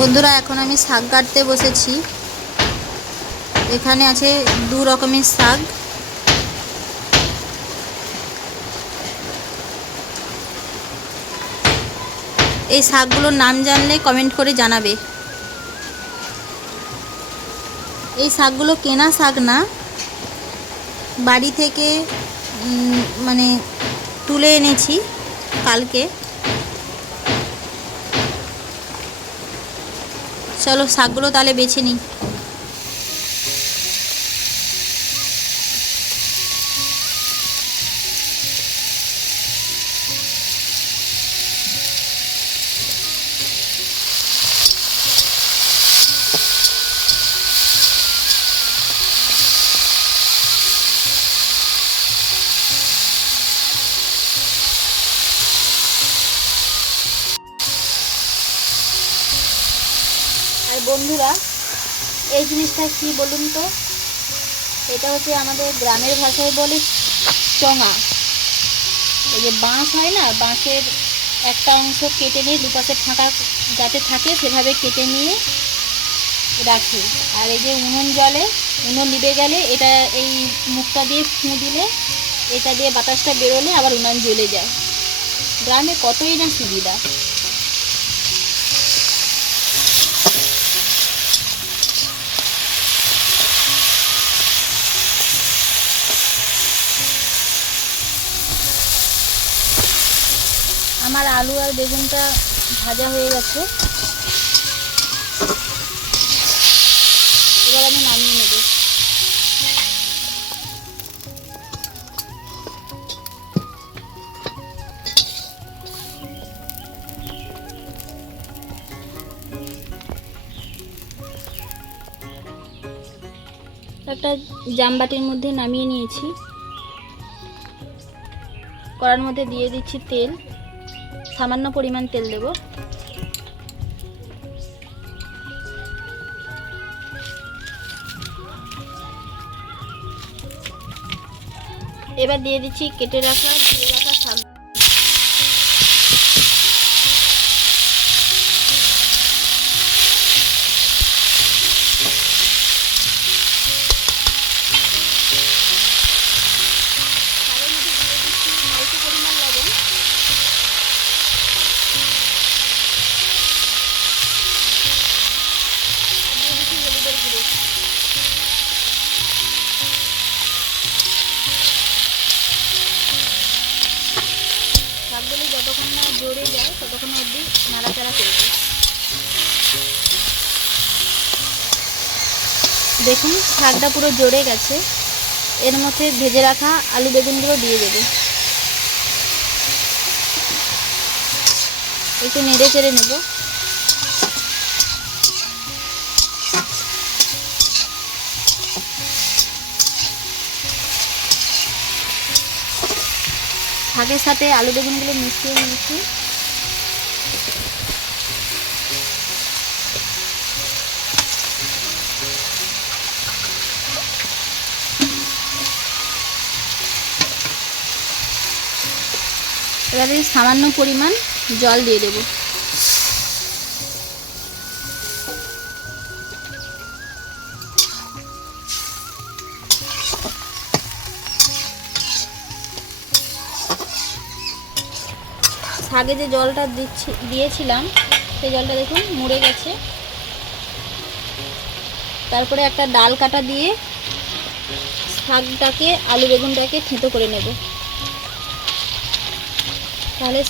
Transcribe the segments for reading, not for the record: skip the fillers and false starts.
বন্ধুরা, এখন আমি শাক কাটতে বসেছি। এখানে আছে দু রকমের শাক। এই শাকগুলোর নাম জানলে কমেন্ট করে জানাবে। এই শাকগুলো কেনা শাক না, বাড়ি থেকে মানে তুলে এনেছি কালকে। চলো শাকগুলো তাহলে বেছে নিই। আর বন্ধুরা, এই জিনিসটা কি বলুন তো, এটা হচ্ছে আমাদের গ্রামের ভাষায় বলে চঙা। এই যে বাঁশ হয় না, বাঁশের একটা অংশ কেটে নিয়ে দুপাশে ফাঁকা যাতে থাকে সেভাবে কেটে নিয়ে রাখি। আর এই যে উনুন জলে, উনুন নিভে গেলে এটা এই মুখটা দিয়ে ফুঁ দিলে, এটা দিয়ে বাতাসটা বেরোলে আবার উনুন জ্বলে যায়। গ্রামে কতই না সুবিধা। আমার আলু আর বেগুনটা ভাজা হয়ে গেছে, এবার আমি নামিয়ে নেব। একটা জামবাটির মধ্যে নামিয়ে নিয়েছি। কড়ার মধ্যে দিয়ে দিচ্ছি তেল, সামান্য পরিমাণ তেল দেব। এবার দিয়ে দিচ্ছি কেটে রাখা ধুয়ে রাখা শাক। শাকগুলি যতক্ষণ না জড়ে যায় ততক্ষণ অবধি নাড়াচাড়া করব। দেখুন শাকটা পুরো জড়ে গেছে। এর মধ্যে ভেজে রাখা আলু বেগুনগুলো দিয়ে দেব। একটু নেড়ে চেড়ে নেব। শাকের সাথে আলু বেগুনগুলো মিশিয়ে নিয়েছি। এবারে সামান্য পরিমাণ জল দিয়ে দেব। শাকে যে জলটা দিয়েছিলাম সেই জলটা দেখুন মরে গেছে। তারপরে একটা ডাল কাটা দিয়ে শাকটাকে আলু বেগুনটাকে থেঁতো করে নেব। তাহলে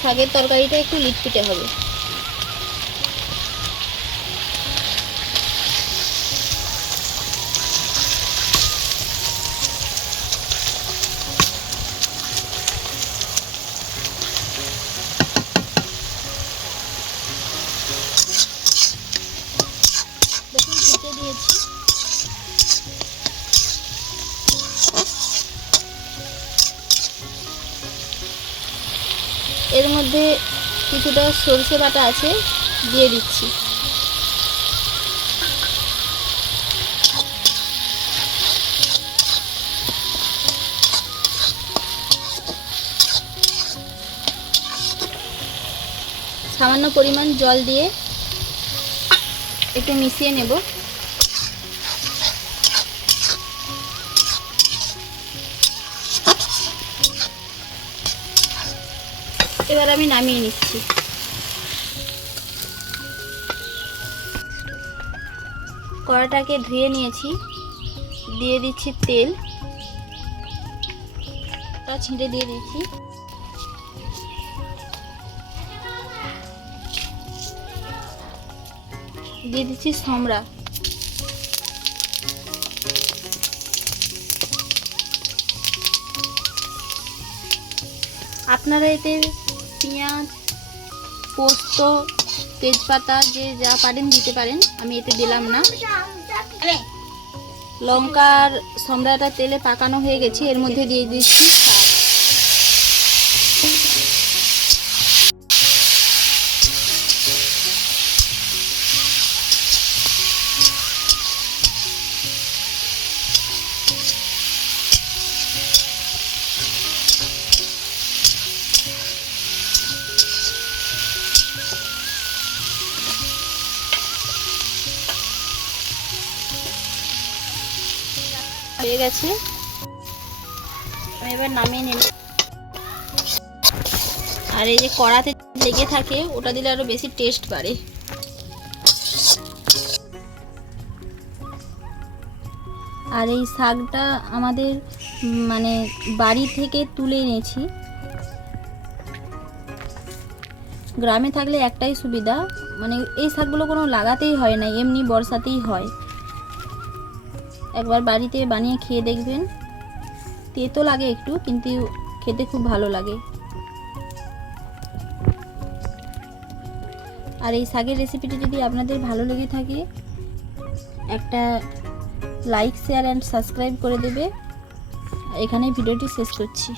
শাকের তরকারিটা একটু লিটপিটে হবে। দেখুন ঢেকে দিয়েছি। এর মধ্যে কিছুটা সরষে বাটা আছে, দিয়ে দিচ্ছি। সামান্য পরিমাণ জল দিয়ে একটু মিশিয়ে নেব। এবার আমি নামিয়ে নিচ্ছি। কড়াটাকে ধুয়ে নিয়েছি, দিয়ে দিচ্ছি তেল, ছিঁড়ে দিয়ে দিচ্ছি। দিয়ে দিচ্ছি সমরা, আপনারা এতে পেঁয়াজ, পোস্ত, তেজপাতা যে যা পারেন দিতে পারেন, আমি এতে দিলাম না। লঙ্কার সমরাটা তেলে পাকানো হয়ে গেছে, এর মধ্যে দিয়ে দিচ্ছি শাক। হয়ে গেছে, আমি এবার নামিয়ে নিলাম। আর এই যে কড়াতে লেগে থাকে ওটা দিলে আরো বেশি টেস্ট বাড়ে। আর এই শাকটা আমাদের মানে বাড়ি থেকে তুলে এনেছি। গ্রামে থাকলে একটাই সুবিধা, মানে এই শাকগুলো কোনো লাগাতেই হয় না, এমনি বর্ষাতেই হয়। একবার বাড়িতে বানিয়ে খেয়ে দেখবেন, তেতো লাগে একটু কিন্তু খেতে খুব ভালো লাগে। আর এই শাকের রেসিপিটি যদি আপনাদের ভালো লেগে থাকে একটা লাইক, শেয়ার অ্যান্ড সাবস্ক্রাইব করে দেবে। এখানেই ভিডিওটি শেষ করছি।